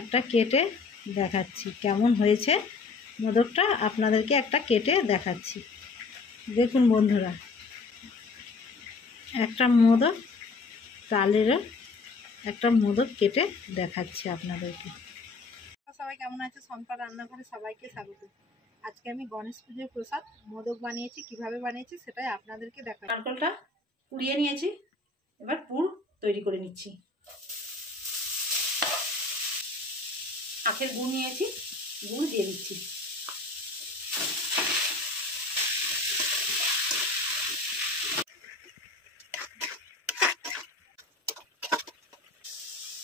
একটা কেটে দেখাচ্ছি কেমন হয়েছে মোদকটা। আপনাদেরকে একটা কেটে দেখাচ্ছি। দেখুন বন্ধুরা, একটা মোদক, চালেরও একটা মোদক কেটে দেখাচ্ছি আপনাদেরকে। সবাই কেমন আছে? সম্পা রান্নাঘরে সবাইকে স্বাগত। আজকে আমি গণেশ পুজোর প্রসাদ মোদক বানিয়েছি। কিভাবে বানিয়েছি সেটাই আপনাদেরকে দেখাচ্ছি। নারকেলটা পুড়িয়ে নিয়েছি, এবার পুর তৈরি করে নিচ্ছি। আখের গুড় নিয়েছি, গুড় দিয়ে দিচ্ছি।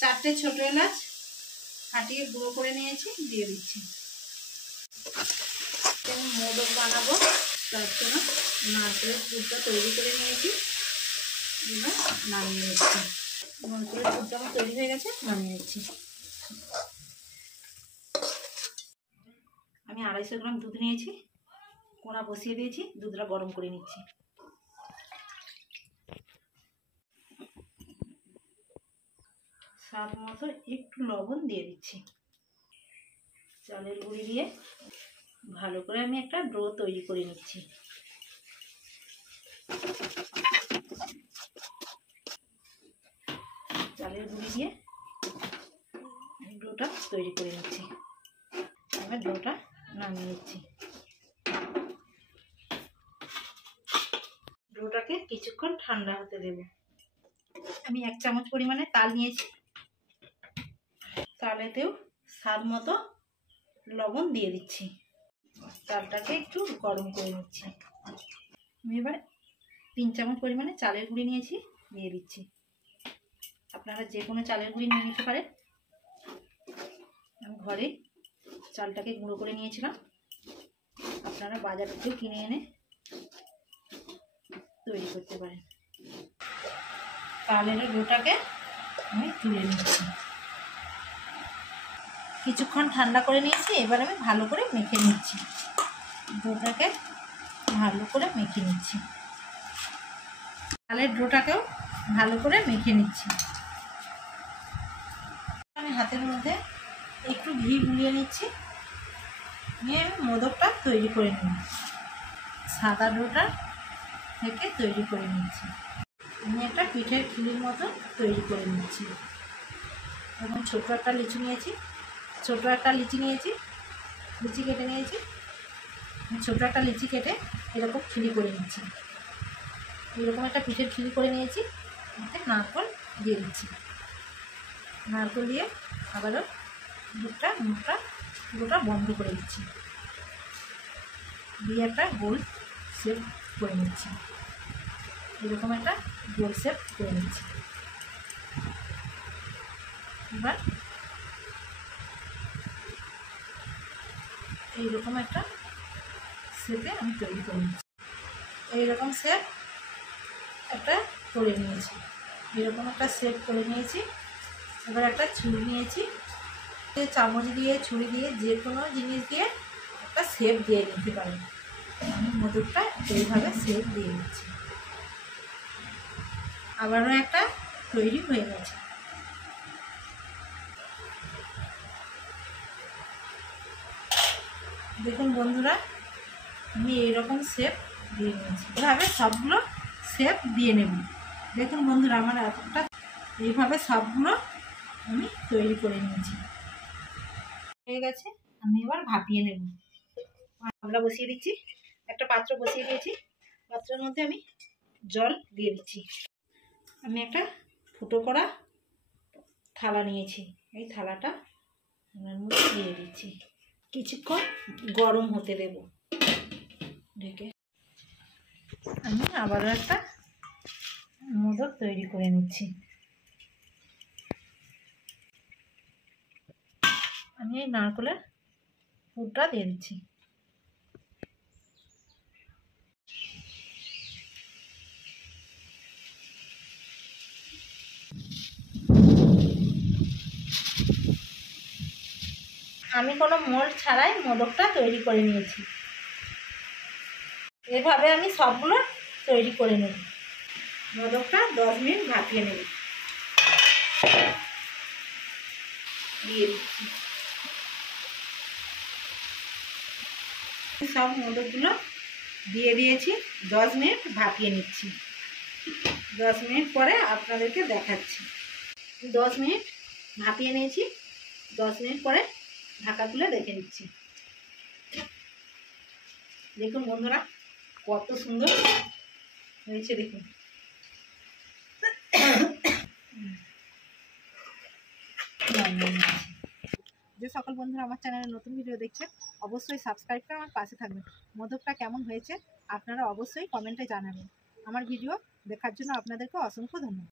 চারটে ছোট এলাচ ফাটিয়ে গুঁড়ো করে নিয়েছি, দিয়ে দিচ্ছি। আমি মোদক বানাবো, তার জন্য নারকেলের পুরটা তৈরি করে নিয়েছি, এবার নামিয়ে নিচ্ছি। নারকেলের পুরটা আমার তৈরি হয়ে গেছে, নামিয়ে নিচ্ছি। আমি 250 গ্রাম দুধ নিয়েছি, কোড়া বসিয়ে দিয়েছি, দুধটা গরম করে নিচ্ছি। স্বাদ মতো একটু লবণ দিয়ে দিচ্ছি। চালের গুঁড়ি দিয়ে ভালো করে আমি একটা ডো তৈরি করে নিচ্ছি। চালের গুঁড়ি দিয়ে ডোটা তৈরি করে নিচ্ছি। এবার ডোটা নামিয়ে নিচ্ছি। ডোটাকে কিছুক্ষণ ঠান্ডা হতে দেব। আমি 1 চামচ পরিমাণে তাল নিয়েছি, তালেতেও স্বাদ মতো লবণ দিয়ে দিচ্ছি। তালটাকে একটু গরম করে নিচ্ছি। আমি এবার 3 চামচ পরিমাণে চালের গুঁড়ি নিয়েছি, দিয়ে দিচ্ছি। আপনারা যে কোনো চালের গুঁড়ি নিয়ে নিতে পারেন। আমি ঘরে চালটাকে গুঁড়ো করে নিয়েছিলাম, আপনারা বাজার থেকেও কিনে এনে তৈরি করতে পারেন। তালের ডোটাকে আমি তুলে নিচ্ছি। কিছুক্ষণ ঠান্ডা করে নিয়েছি, এবার আমি ভালো করে মেখে নিচ্ছি। ডোটাকে ভালো করে মেখে নিচ্ছি। তালের ডোটাকেও ভালো করে মেখে নিচ্ছি। আমি হাতের মধ্যে একটু ঘি গুলিয়ে নিচ্ছি, নিয়ে আমি মোদকটা তৈরি করে নিই। সাদা ডোটা থেকে তৈরি করে নিচ্ছি। আমি একটা পিঠের খিলির মতো তৈরি করে নিচ্ছি। এবং ছোটো একটা লিচি নিয়েছি, লিচি কেটে নিয়েছি। ছোটো একটা লিচি কেটে এরকম খিলি করে নিচ্ছি। এরকম একটা পিঠের খিলি করে নিয়েছি। এতে নারকেল দিয়ে দিচ্ছি। নারকেল দিয়ে আবারও মুখটা পুরোটা বন্ধ করে দিচ্ছি, দিয়ে একটা গোল শেপ করে নিচ্ছি। এরকম একটা গোল শেপ করে নিচ্ছি। এবার এইরকম একটা শেপে আমি তৈরি করে নিচ্ছি। এইরকম শেপ একটা করে নিয়েছি, এরকম একটা শেপ করে নিয়েছি। এবার একটা ছুরি নিয়েছি, চামচ দিয়ে ছুরি দিয়ে যে কোনো জিনিস দিয়ে একটা শেপ দিয়ে নিতে পারেন। আমি মোদকটা এইভাবে শেপ দিয়ে নিচ্ছি। আবারও একটা তৈরি হয়ে গেছে। দেখুন বন্ধুরা, আমি এইরকম শেপ দিয়ে নিয়েছি। এভাবে সবগুলো শেপ দিয়ে নেব। দেখুন বন্ধুরা, আমার এতটা এইভাবে সবগুলো আমি তৈরি করে নিয়েছি। হয়ে গেছে, আমি এবার ভাপিয়ে নেব। আমরা বসিয়ে দিচ্ছি, একটা পাত্র বসিয়ে দিয়েছি। পাত্রের মধ্যে আমি জল দিয়ে দিচ্ছি। আমি একটা ফুটো করা থালা নিয়েছি, এই থালাটা আমার মধ্যে দিয়ে দিচ্ছি। কিছুক্ষণ গরম হতে দেব ঢেকে। আমি আবারও একটা মোদক তৈরি করে নিচ্ছি। আমি এই নারকেলের পুরটা দিয়ে দিচ্ছি। আমি কোনো মোল্ড ছাড়াই মোদকটা তৈরি করে নিয়েছি। এভাবে আমি সবগুলো তৈরি করে নেব। মোদকটা 10 মিনিট ভাপিয়ে নেব। দিয়ে দিচ্ছি। সব মোদকগুলো দিয়ে দিয়েছি, 10 মিনিট ভাপিয়ে নিচ্ছি। 10 মিনিট পরে আপনাদেরকে দেখাচ্ছি। 10 মিনিট ভাপিয়ে নিয়েছি, 10 মিনিট পরে ঢাকা তুলে দেখে নিচ্ছি। দেখুন বন্ধুরা কত সুন্দর হয়েছে, দেখুন। যে সকল বন্ধুরা আমার চ্যানেলে নতুন ভিডিও দেখছেন অবশ্যই সাবস্ক্রাইব করে আমার পাশে থাকবেন। মোদকটা কেমন হয়েছে আপনারা অবশ্যই কমেন্টে জানাবেন। আমার ভিডিও দেখার জন্য আপনাদেরকে অসংখ্য ধন্যবাদ।